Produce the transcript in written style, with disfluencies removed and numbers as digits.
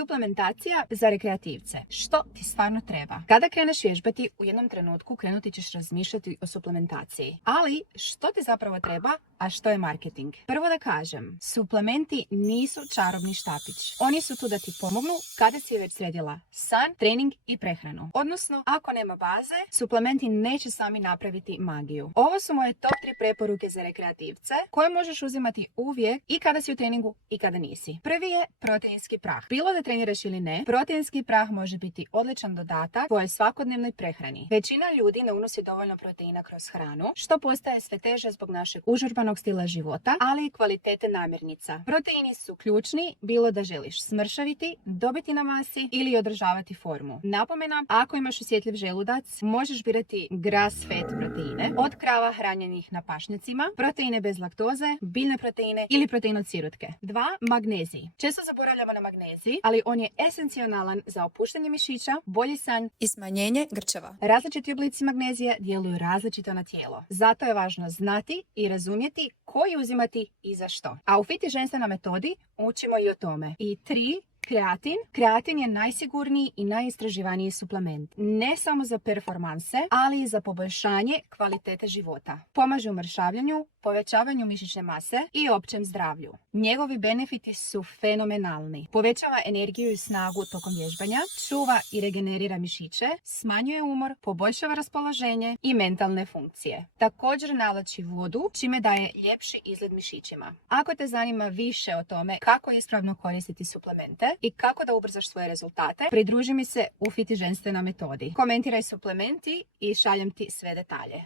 Suplementacija za rekreativce. Što ti stvarno treba? Kada kreneš vježbati, u jednom trenutku krenuti ćeš razmišljati o suplementaciji. Ali što ti zapravo treba, a što je marketing? Prvo da kažem, suplementi nisu čarobni štapić. Oni su tu da ti pomognu kada si već sredila san, trening i prehranu. Odnosno, ako nema baze, suplementi neće sami napraviti magiju. Ovo su moje top 3 preporuke za rekreativce koje možeš uzimati uvijek i kada si u treningu i kada nisi. Prvi je proteinski prah. Bilo da treniraš ili ne, proteinski prah može biti odličan dodatak tvojoj svakodnevnoj prehrani. Većina ljudi ne unosi dovoljno proteina kroz hranu, što postaje sve teže zbog našeg užurbanog stila života, ali i kvalitete namirnica. Proteini su ključni, bilo da želiš smršaviti, dobiti na masi ili održavati formu. Napomena, ako imaš osjetljiv želudac, možeš birati grass-fed proteine od krava hranjenih na pašnjacima, proteine bez laktoze, biljne proteine ili protein od sirotke. 2. Magnezij. Često zaboravljamo na magnezij, ali on je esencijalan za opuštanje mišića, bolji san i smanjenje grčeva. Različiti oblici magnezija djeluju različito na tijelo. Zato je važno znati i razumjeti koji uzimati i za što. A u Fit i ženstvena metodi učimo i o tome. I 3. Kreatin. Kreatin je najsigurniji i najistraživaniji suplement. Ne samo za performanse, ali i za poboljšanje kvalitete života. Pomaže u mršavljanju, povećavanju mišićne mase i općem zdravlju. Njegovi benefiti su fenomenalni. Povećava energiju i snagu tokom vježbanja, čuva i regenerira mišiće, smanjuje umor, poboljšava raspoloženje i mentalne funkcije. Također navlači vodu, čime daje ljepši izgled mišićima. Ako te zanima više o tome kako ispravno koristiti suplemente i kako da ubrzaš svoje rezultate, pridruži mi se u Fit i ženstvena metodi. Komentiraj suplementi i šaljem ti sve detalje.